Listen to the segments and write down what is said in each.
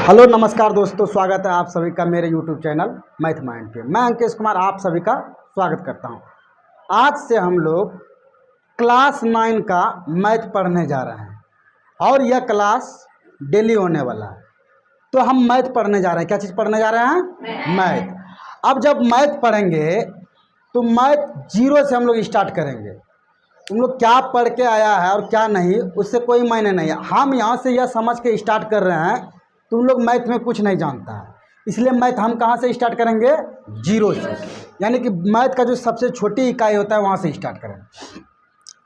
Hello नमस्कार दोस्तों, स्वागत है आप सभी का मेरे यूट्यूब चैनल मैथ माइंड पे। मैं अंकेश कुमार आप सभी का स्वागत करता हूं। आज से हम लोग क्लास 9 का मैथ पढ़ने जा रहे हैं और यह क्लास डेली होने वाला है। तो हम मैथ पढ़ने जा रहे हैं। क्या चीज़ पढ़ने जा रहे हैं? मैथ। अब जब मैथ पढ़ेंगे तो मैथ जीरो से हम लोग स्टार्ट करेंगे। तुम लोग क्या पढ़ के आया है और क्या नहीं, उससे कोई मायने नहीं है। हम यहाँ से यह समझ के स्टार्ट कर रहे हैं तुम लोग मैथ में कुछ नहीं जानता है, इसलिए मैथ हम कहाँ से स्टार्ट करेंगे? जीरो से, यानी कि मैथ का जो सबसे छोटी इकाई होता है वहाँ से स्टार्ट करेंगे।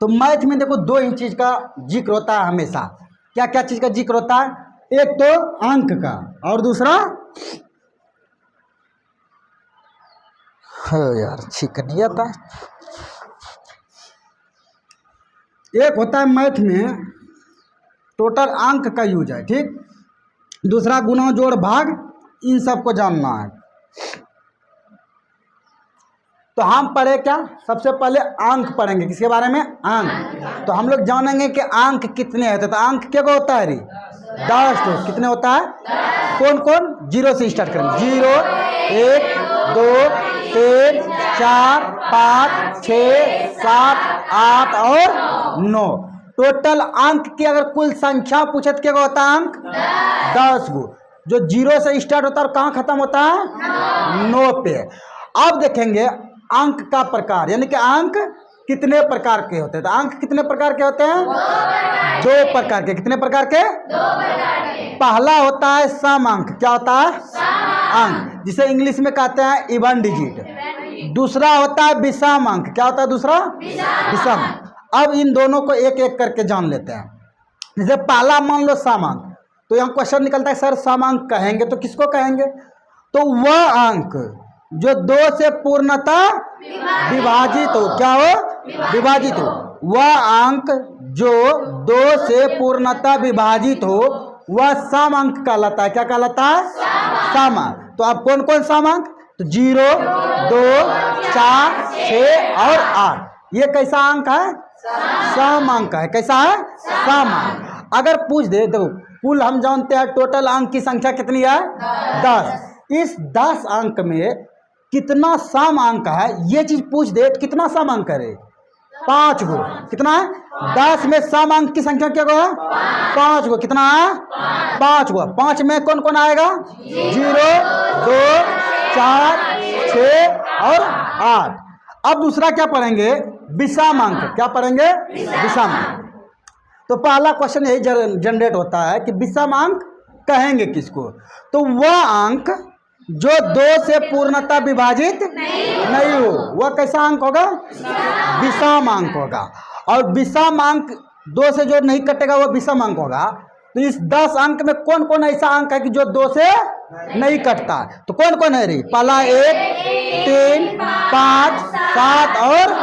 तो मैथ में देखो दो ही चीज़ का जिक्र होता है हमेशा। क्या क्या चीज़ का जिक्र होता है? एक तो अंक का और दूसरा यार ठीक नहीं आता। एक होता है मैथ में टोटल अंक का यूज है, ठीक। दूसरा गुणा जोड़ भाग, इन सबको जानना है। तो हम पढ़े क्या? सबसे पहले अंक पढ़ेंगे। किसके बारे में? अंक। तो हम लोग जानेंगे कि अंक कितने होते हैं। तो अंक क्या होता है री? 10। तो कितने होता है? कौन कौन? जीरो से स्टार्ट करेंगे। 0 1 2 3 4 5 6 7 8 और 9। टोटल अंक की अगर कुल संख्या पूछे तो क्या होता है? अंक 10 गो। जो जीरो से स्टार्ट होता है और कहाँ खत्म होता है? 9 पे। अब देखेंगे अंक का प्रकार, यानी कि अंक कितने प्रकार के होते हैं। तो अंक कितने प्रकार के होते हैं? 2 प्रकार के। कितने प्रकार के? 2 प्रकार के। पहला होता है सम अंक। क्या होता है? अंक, जिसे इंग्लिश में कहते हैं इवन डिजिट। दूसरा होता है विषम अंक। क्या होता है दूसरा? विषम। अब इन दोनों को एक एक करके जान लेते हैं। जैसे पहला मान लो सम अंक, तो यहाँ क्वेश्चन निकलता है सर सम अंक कहेंगे तो किसको कहेंगे? तो वह अंक जो 2 से पूर्णतः विभाजित हो। क्या हो? विभाजित हो। वह अंक जो 2 से पूर्णतः विभाजित हो वह सम अंक कहलाता है। क्या कहलाता है? सम अंक। तो अब कौन कौन सम अंक? तो 0 2 4 6 और 8। ये कैसा अंक है? सम अंक है। कैसा है? सम अंक। अगर पूछ दे, देखो कुल हम जानते हैं टोटल अंक की संख्या कितनी है? 10। इस 10 अंक में कितना सम अंक है ये चीज पूछ दे तो कितना सम अंक है? 5 गो। कितना है? 10 में सम अंक की संख्या क्या है? 5 गो। कितना है? 5 गो। 5 में कौन कौन आएगा? 0 2 4 6 और 8। अब दूसरा क्या पढ़ेंगे? विषम अंक। क्या पढ़ेंगे? विषम अंक। तो पहला क्वेश्चन यही जनरेट होता है कि विषम अंक कहेंगे किसको? तो वह अंक जो 2 से पूर्णतः विभाजित नहीं हो वह कैसा अंक होगा? विषम अंक होगा। और विषम अंक 2 से जो नहीं कटेगा वह विषम अंक होगा। तो इस 10 अंक में कौन कौन ऐसा अंक है कि जो 2 से नहीं कटता? तो कौन कौन है रे? पहला 1 3 5 7 और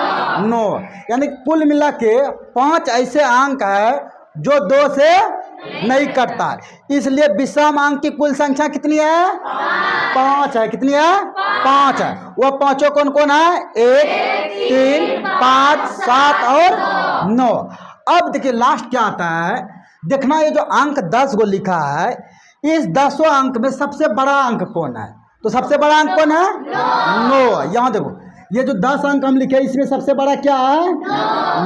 9, यानी कुल मिला के 5 ऐसे अंक है जो 2 से नहीं कटता। इसलिए विषम अंक की कुल संख्या कितनी है? 5 है। कितनी है? 5 है। वह पांचों कौन कौन है? 1 3 5 7 और 9। अब देखिए लास्ट क्या आता है, देखना ये जो अंक 10 गो लिखा है इस 10 अंक में सबसे बड़ा अंक कौन है? तो सबसे बड़ा अंक कौन है? 9। यहाँ देखो ये जो 10 अंक हम लिखे इसमें सबसे बड़ा क्या है?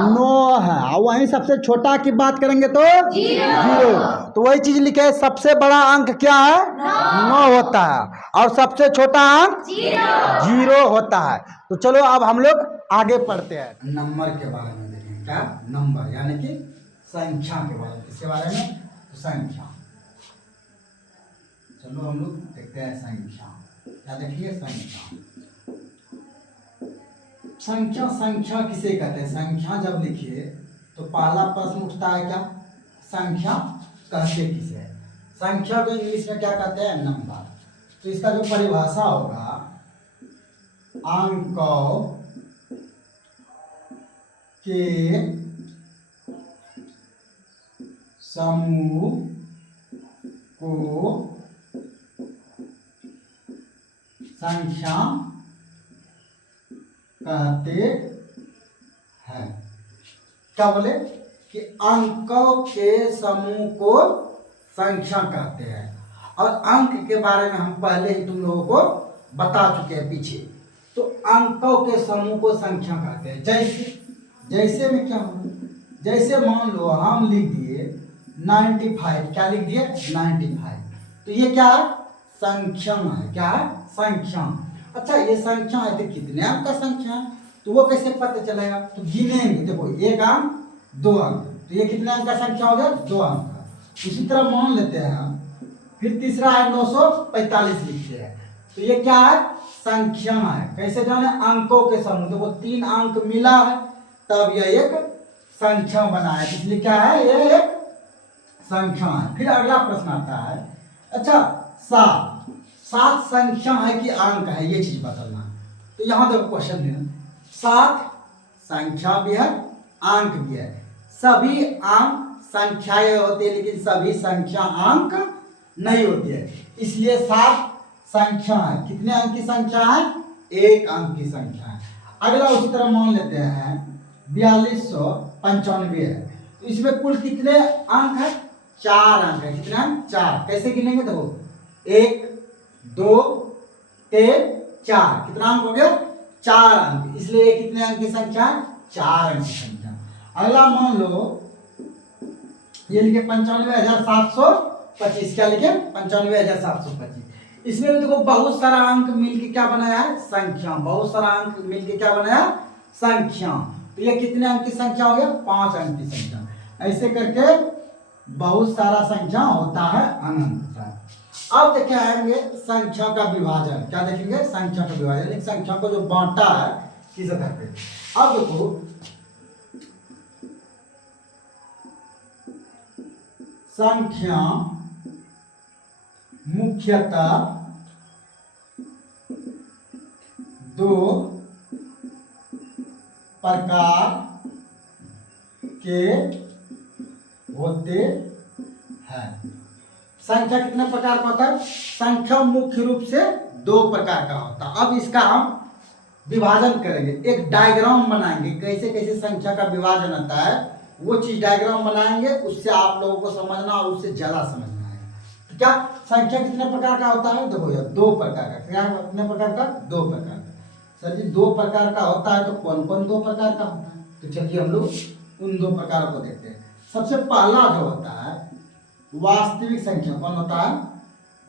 9 है। और वहीं सबसे छोटा की बात करेंगे तो 0। तो वही चीज लिखे है, सबसे बड़ा अंक क्या है? 9 होता है और सबसे छोटा अंक 0 होता है। तो चलो अब हम लोग आगे पढ़ते हैं। नंबर के बारे में देखेंगे। क्या? नंबर यानी कि संख्या के बारे में। किसके बारे में? तो संख्या। चलो हम लोग देखते हैं संख्या। क्या देखिए? संख्या। संख्या संख्या किसे कहते हैं? संख्या जब लिखिए तो पहला प्रश्न उठता है क्या? संख्या कहते किसे? संख्या को इंग्लिश में क्या कहते हैं? नंबर। तो इसका जो परिभाषा होगा, अंकों के समूह को संख्या कहते हैं। क्या बोले? कि अंकों के समूह को संख्या कहते हैं। और अंक के बारे में हम पहले ही तुम लोगों को बता चुके हैं पीछे। तो अंकों के समूह को संख्या कहते हैं। जैसे में क्या हो, जैसे मान लो हम लिख दिए 95, क्या लिख दिए 95, तो ये क्या है संख्या है। क्या है संख्या। अच्छा ये संख्या है तो कितने अंक का संख्या है, तो वो कैसे पता चलेगा, तो गिनेंगे। देखो एक अंक दो अंक, तो ये कितने अंक का संख्या हो गया 2 अंक का। उसी तरह मान लेते हैं हम, फिर तीसरा है 945 लिखते हैं, तो ये क्या है संख्या है। कैसे जाने, अंकों के समूह। देखो 3 अंक मिला है तब यह एक संख्या बना है, इसलिए क्या है ये एक संख्या है। फिर अगला प्रश्न आता है, अच्छा 7 संख्या है कि अंक है, ये चीज बताना। तो यहां देखो क्वेश्चन है, 7 संख्या भी है अंक भी है। सभी अंक संख्याएं होती है लेकिन सभी संख्या अंक नहीं होती है, इसलिए 7 संख्या है। कितने अंक की संख्या है, 1 अंक की संख्या है। अगला उसी तरह मान लेते हैं 4295 है, तो इसमें कुल कितने अंक है, 4 अंक है। कितने अंक 4। कैसे गिनेंगे, देखो 1 2 3 4, कितना अंक हो गया 4 अंक, इसलिए कितने अंक की संख्या है 4 अंक की संख्या। अगला मान लो ये लिखे 95,725, क्या लिखे 95,725। इसमें भी देखो बहुत सारा अंक मिलके क्या बनाया है संख्या, बहुत सारा अंक मिलके क्या बनाया संख्या। तो ये कितने अंक की संख्या हो गया 5 अंक की संख्या। ऐसे करके बहुत सारा संख्या होता है अनंत। अब देखेंगे संख्या का विभाजन, क्या देखेंगे संख्या का विभाजन, एक संख्या को जो बांटा है किस आधार पे। अब देखो संख्या मुख्यतः 2 प्रकार के होते हैं। संख्या कितने प्रकार का होता है, संख्या मुख्य रूप से 2 प्रकार का होता है। अब इसका हम विभाजन करेंगे, एक डायग्राम बनाएंगे, कैसे कैसे संख्या का विभाजन होता है वो चीज डायग्राम बनाएंगे, उससे आप लोगों को समझना और उससे ज्यादा समझना है। तो क्या संख्या कितने प्रकार का होता है, देखो यार 2 प्रकार का। क्या कितने प्रकार का 2 प्रकार का। सर जी 2 प्रकार का होता है तो कौन कौन 2 प्रकार का होता है, तो चलिए हम लोग उन 2 प्रकारों को देखते हैं। सबसे पहला जो होता है वास्तविक संख्या, कौन होता है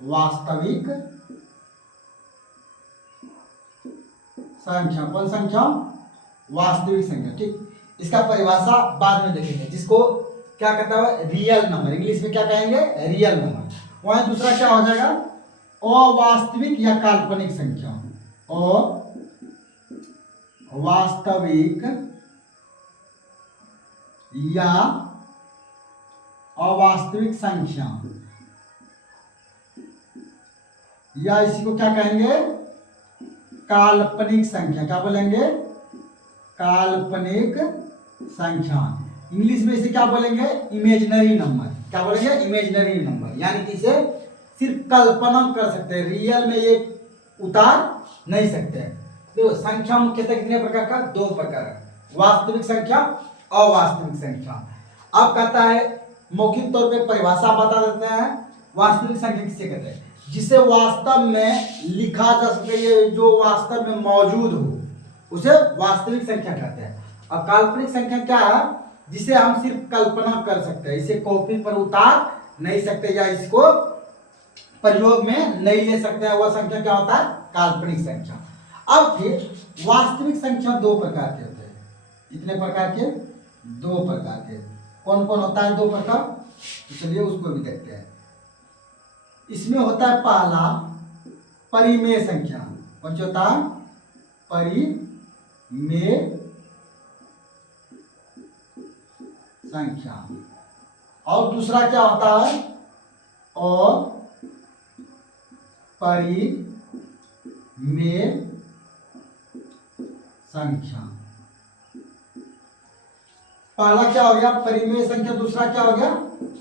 वास्तविक संख्या। कौन संख्या वास्तविक संख्या, ठीक। इसका परिभाषा बाद में देखेंगे, जिसको क्या कहता है रियल नंबर, इंग्लिश में क्या कहेंगे रियल नंबर। वहीं दूसरा क्या हो जाएगा अवास्तविक या काल्पनिक संख्या, अवास्तविक या अवास्तविक संख्या, या इसी को क्या कहेंगे काल्पनिक संख्या। क्या बोलेंगे काल्पनिक संख्या। इंग्लिश में इसे क्या बोलेंगे इमेजिनरी नंबर। क्या बोलेंगे इमेजिनरी नंबर, यानी कि इसे सिर्फ कल्पना कर सकते हैं, रियल में ये उतार नहीं सकते। तो संख्या मुख्यतः कितने प्रकार का 2 प्रकार है, वास्तविक संख्या अवास्तविक संख्या। अब कहता है मौखिक तौर पे परिभाषा बता देते हैं, वास्तविक संख्या किसे कहते हैं, जिसे वास्तव में लिखा जा सके, ये जो वास्तव में मौजूद हो उसे वास्तविक संख्या कहते हैं। और काल्पनिक संख्या क्या है, जिसे हम सिर्फ कल्पना कर सकते हैं, इसे कॉपी पर उतार नहीं सकते या इसको प्रयोग में नहीं ले सकते हैं, वह संख्या क्या होता है काल्पनिक संख्या। अब फिर वास्तविक संख्या 2 प्रकार के होते हैं। कितने प्रकार के 2 प्रकार के। कौन कौन होता है 2 प्रकार, तो चलिए उसको भी देखते हैं। इसमें होता है पहला परिमेय संख्या। कौन सी होता है परिमेय संख्या। और दूसरा क्या होता है अपरिमेय संख्या। पहला क्या हो गया परिमेय संख्या, दूसरा क्या हो गया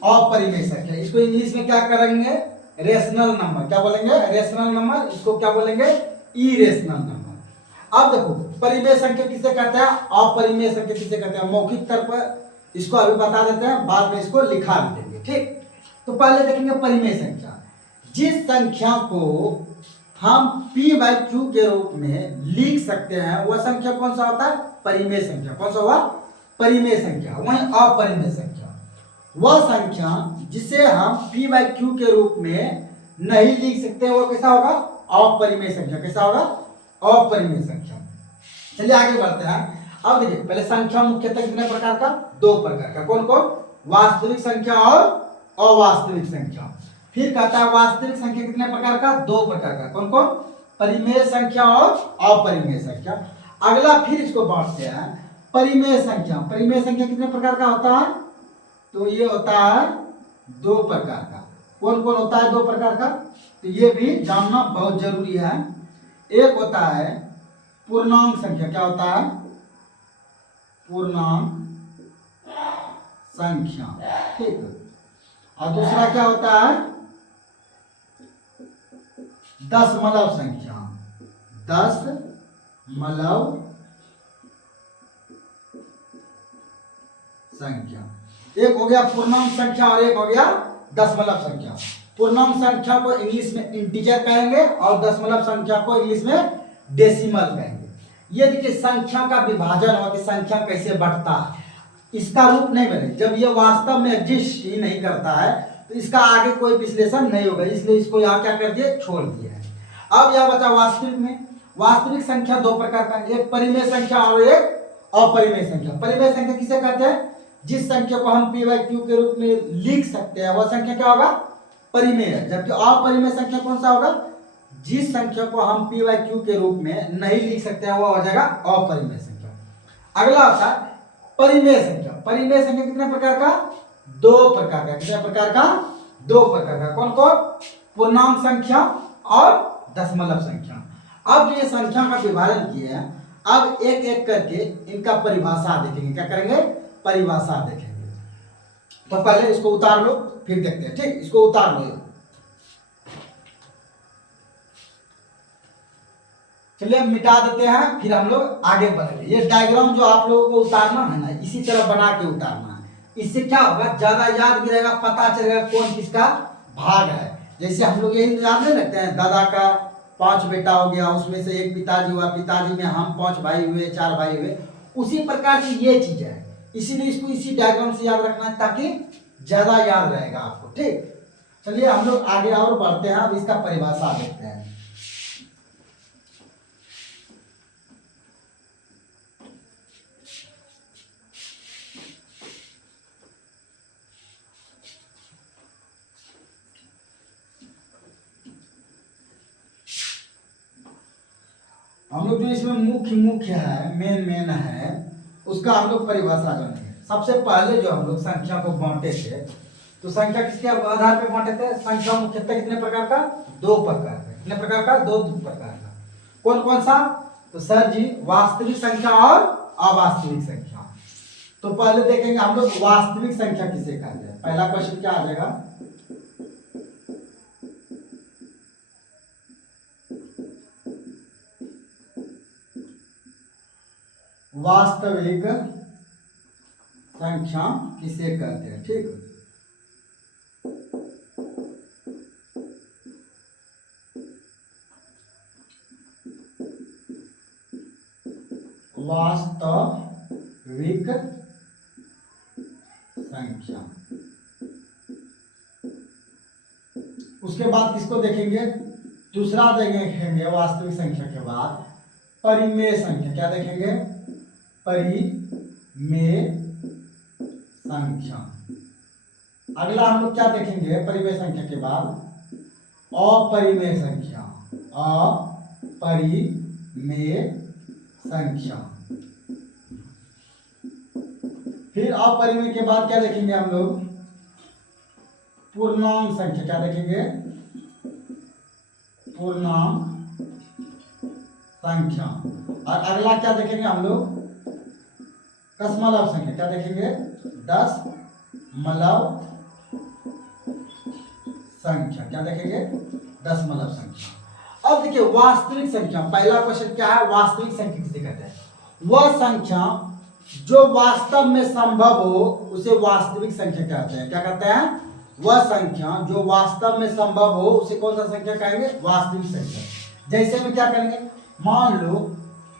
अपरिमेय संख्या। इसको इंग्लिश में क्या करेंगे रेशनल नंबर। क्या बोलेंगे रेशनल नंबर, इसको क्या बोलेंगे इरेशनल नंबर। अब देखो परिमेय संख्या किसे कहते हैं, अपरिमेय संख्या किसे कहते हैं, मौखिक तौर पर इसको अभी बता देते हैं, बाद में इसको लिखा भी देंगे, ठीक। तो पहले देखेंगे परिमेय संख्या, जिस संख्या को हम p बाई क्यू के रूप में लिख सकते हैं वह संख्या कौन सा होता है? परिमेय संख्या। कौन सा हुआ? परिमेय संख्या। वही अपरिमेय संख्या वह संख्या जिसे हम p बाई क्यू के रूप में नहीं लिख सकते वो कैसा होगा? अपरिमेय संख्या। कैसा होगा? अपरिमेय संख्या। चलिए आगे बढ़ते हैं। अब देखिए पहले संख्या मुख्यतः कितने प्रकार का? दो प्रकार का। कौन कौन? वास्तविक संख्या और अवास्तविक संख्या। फिर कहता है वास्तविक संख्या कितने प्रकार का? दो प्रकार का। कौन कौन? परिमेय संख्या और अपरिमेय संख्या। अगला फिर इसको बांटते हैं परिमेय संख्या। परिमेय संख्या कितने प्रकार का होता है? तो ये होता है दो प्रकार का। कौन कौन होता है दो प्रकार का? तो ये भी जानना बहुत जरूरी है। एक होता है पूर्णांक संख्या। क्या होता है? पूर्णांक संख्या। ठीक। और दूसरा क्या होता है? दशमलव संख्या। दशमलव संख्या। एक हो गया पूर्णांक संख्या और एक हो गया दशमलव संख्या। पूर्णांक संख्या को इंग्लिश में इंटीजर कहेंगे और दशमलव संख्या को इंग्लिश में डेसिमल कहेंगे। ये देखिए संख्या का विभाजन हो कि संख्या कैसे बढ़ता है, इसका रूप नहीं बने। जब ये वास्तव में एग्जिस्ट ही नहीं करता है तो इसका आगे कोई विश्लेषण नहीं होगा, इसलिए इसको यहाँ क्या कर दिए? छोड़ दिया है। अब यह बचा वास्तविक में। वास्तविक संख्या दो प्रकार का, एक परिमेय संख्या और एक अपरिमेय संख्या। परिमेय संख्या किसे कहते हैं? जिस संख्या को हम p बाई क्यू के रूप में लिख सकते हैं वह संख्या क्या होगा? परिमेय है। जबकि अपरिमेय संख्या कौन सा होगा? जिस संख्या को हम p बाई क्यू के रूप में नहीं लिख सकते हैं वह हो जाएगा अपरिमेय संख्या। अगला होता है परिमेय संख्या। परिमेय संख्या कितने प्रकार का? दो प्रकार का। कितने प्रकार का? दो प्रकार का। कौन कौन? पूर्णांक संख्या और दशमलव संख्या। अब ये संख्या का विभाजन किए हैं, अब एक एक करके इनका परिभाषा देखेंगे। क्या करेंगे? परिभाषा देखेंगे। तो पहले इसको उतार लो फिर देखते हैं। ठीक, इसको उतार लो। चलिए मिटा देते हैं फिर हम लोग आगे बढ़ेंगे। ये डायग्राम जो आप लोगों को उतारना है ना, इसी तरह बना के उतारना है। इससे क्या होगा? ज्यादा याद भी रहेगा, पता चलेगा कौन किसका भाग है। जैसे हम लोग यही याद नहीं रखते हैं, दादा का 5 बेटा हो गया, उसमें से एक पिताजी हुआ, पिताजी में हम 5 भाई हुए, 4 भाई हुए। उसी प्रकार से ये चीज है, इसीलिए इसको इसी डायग्राम से याद रखना है ताकि ज्यादा याद रहेगा आपको। ठीक, चलिए हम लोग आगे और बढ़ते हैं। अब इसका परिभाषा देखते हैं। हम लोग जो इसमें मुख्य है, मेन है, उसका हम लोग परिभाषा जानेंगे। सबसे पहले जो हम लोग संख्या को बांटे थे, तो संख्या किसके आधार पे बांटे थे? संख्या मुख्यतः कितने प्रकार का? दो प्रकार का। कितने प्रकार का? दो प्रकार का। कौन कौन सा? तो सर जी वास्तविक संख्या और अवास्तविक संख्या। तो पहले देखेंगे हम लोग वास्तविक संख्या किसे कहते हैं। पहला क्वेश्चन क्या आ जाएगा? वास्तविक संख्या किसे कहते हैं। ठीक, वास्तविक संख्या। उसके बाद किसको देखेंगे? दूसरा देखेंगे वास्तविक संख्या के बाद परिमेय संख्या। क्या देखेंगे? परिमेय संख्या। अगला हम लोग क्या देखेंगे परिमेय संख्या के बाद? अपरिमेय संख्या। अपरिमेय संख्या। फिर अपरिमेय के बाद क्या देखेंगे हम लोग? पूर्णांक संख्या। क्या देखेंगे? पूर्णांक संख्या। और अगला क्या देखेंगे हम लोग? दशमलव संख्या। क्या देखेंगे? दशमलव संख्या। क्या देखेंगे? दशमलव संख्या। अब देखिए वास्तविक संख्या। पहला क्वेश्चन क्या है? वास्तविक संख्या किसे कहते हैं? वह संख्या जो वास्तव में संभव हो उसे वास्तविक संख्या कहते हैं। क्या कहते हैं? वह संख्या जो वास्तव में संभव हो उसे कौन सा संख्या कहेंगे? वास्तविक संख्या। जैसे में क्या करेंगे, मान लो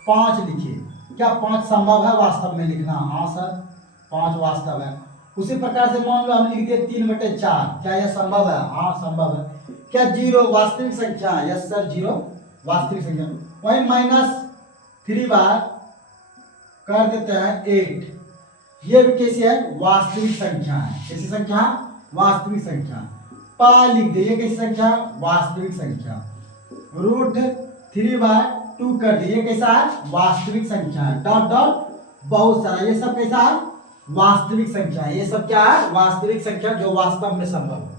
5 लिखिए, क्या 5 संभव है वास्तव में लिखना? हाँ सर 5 वास्तव है। उसी प्रकार से मान लो हम लिख दिए 3/4, क्या यह संभव है? हाँ संभव है। क्या 0 वास्तविक संख्या है? यस सर 0 वास्तविक संख्या। वही -3 बार कर देते हैं 8, ये भी कैसी है? वास्तविक संख्या है। कैसी संख्या? वास्तविक संख्या। पाई लिख दिए, कैसी संख्या? वास्तविक संख्या। √3/2 कर दिए, कैसा है? वास्तविक संख्या है। डॉट डॉट बहुत सारा, ये सब कैसा है? वास्तविक संख्या है। ये सब क्या है? वास्तविक संख्या जो वास्तव में संभव है।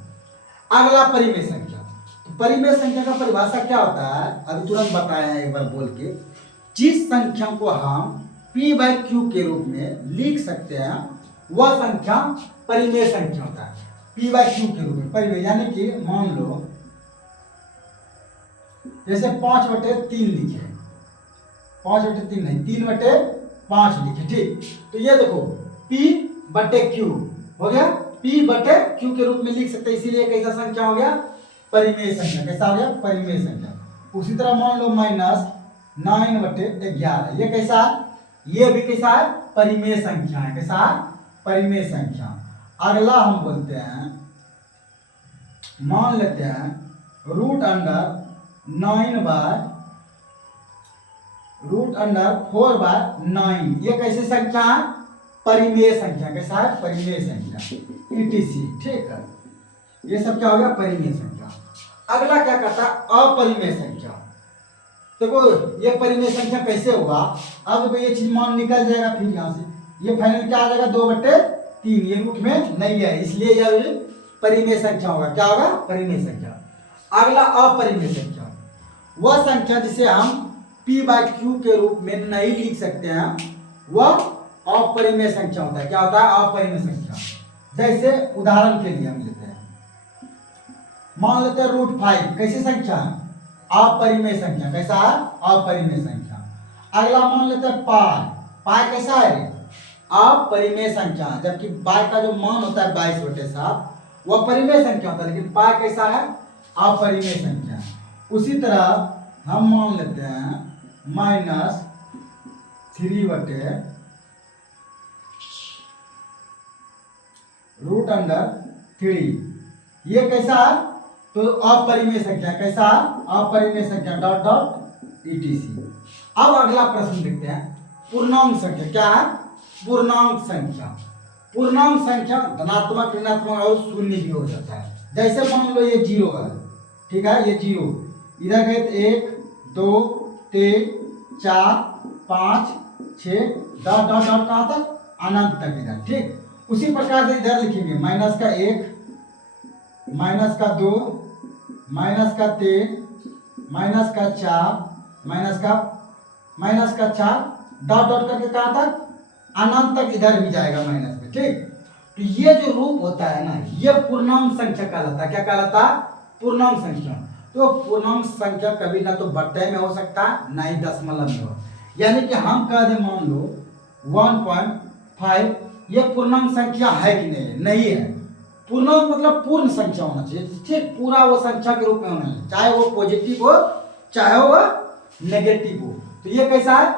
अगला परिमेय संख्या। तो परिमेय संख्या का परिभाषा क्या होता है? अभी तुरंत बताया है एक बार बोल के। जिस संख्या को हम p/q के रूप में लिख सकते हैं वह संख्या परिमेय संख्या होता है। p/q के रूप में परिमेय, यानी कि मान लो जैसे 5/3 लिखे, 5/3 नहीं 3/5 लिखे, ठीक। तो ये देखो p/q हो गया, p/q के रूप में लिख सकते हैं, इसीलिए कैसा संख्या हो गया? परिमेय संख्या। कैसा हो गया? परिमेय संख्या। उसी तरह मान लो -9/11, ये कैसा है? ये भी कैसा है? परिमेय संख्या है। कैसा है? परिमेय संख्या। अगला हम बोलते हैं, मान लेते हैं √4/9, ये कैसे संख्या है? परिमेय संख्या। कैसा है? परिमेय संख्या। etc, ठीक है। ये सब क्या हो गया? परिमेय संख्या। अगला क्या कहता है? अपरिमेय संख्या। देखो ये परिमेय संख्या कैसे होगा? अब देखो ये चीज मान निकल जाएगा, फिर यहाँ से ये फाइनल क्या आ जाएगा? 2/3, ये रूट में नहीं है, इसलिए यह परिमेय संख्या होगा। क्या होगा? परिमेय संख्या। अगला अपरिमेय संख्या, वह संख्या जिसे हम p/q के रूप में नहीं लिख सकते हैं वह अपरिमेय संख्या होता है। क्या होता है? अपरिमेय संख्या। जैसे उदाहरण के लिए हम लेते हैं, मान लेते हैं √5, कैसी संख्या है? अपरिमेय संख्या। कैसा है? अपरिमेय संख्या। अगला मान लेते हैं पाई कैसा है? अपरिमेय संख्या। जबकि पाई का जो मान होता है 22/7 वह परिमेय संख्या होता है, लेकिन पाई कैसा है? अपरिमेय संख्या। उसी तरह हम मान लेते हैं -3/√3, ये कैसा है? तो अपरिमेय संख्या। कैसा? अपरिमेय संख्या। Dot dot etc। अब अगला प्रश्न देखते हैं, पूर्णांक संख्या। क्या है? पूर्णांक संख्या। पूर्णांक संख्या धनात्मक, ऋणात्मक और शून्य भी हो जाता है। जैसे मान लो ये 0 है, ठीक है, ये 0, इधर गए 1 2 3 4 5 6 डॉट डॉट डॉट कहाँ तक? अनंत तक इधर, ठीक। उसी प्रकार से इधर लिखेंगे -1 -2 -4 -4 डॉट डॉट करके कहाँ तक? अनंत तक इधर भी जाएगा माइनस में, ठीक। तो ये जो रूप होता है ना, ये पूर्णांक संख्या कहलाता है। क्या कहलाता है? पूर्णांक संख्या। तो पूर्णांक संख्या कभी ना तो बट्टे में हो सकता है, ना ही दशमलव में हो। यानी कि हम कह दें मान लो 1.5, ये पूर्णांक संख्या है कि नहीं? नहीं है। पूर्णांक मतलब पूर्ण संख्या होना चाहिए, ठीक। पूरा वो संख्या के रूप में होना चाहिए, चाहे वो पॉजिटिव हो चाहे वो नेगेटिव हो। तो ये कैसा है?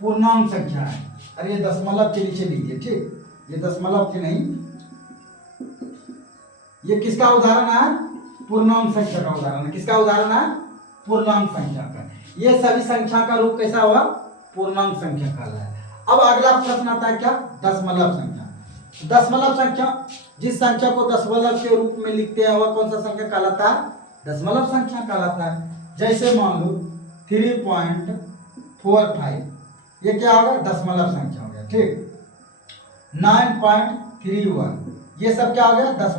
पूर्णांक संख्या है। अरे ये दशमलव के नीचे लिखिए, ठीक। ये दशमलव के नहीं, ये किसका उदाहरण है? पूर्णांक संख्या का उदाहरण है। किसका उदाहरण है? पूर्णांक संख्या का। ये सभी संख्या का रूप कैसा हुआ? पूर्णांक संख्या कहलाता है। अब अगला प्रश्न आता है क्या? दशमलव संख्या। दशमलव संख्या, जिस संख्या को दशमलव के रूप में लिखते हैं वह कौन सा संख्या कहलाता है? दशमलव संख्या कहलाता है। जैसे मान लो 3.45, ये क्या होगा? दशमलव संख्या हो गया, ठीक। 9.31, ये सब क्या हो गया? दशमलव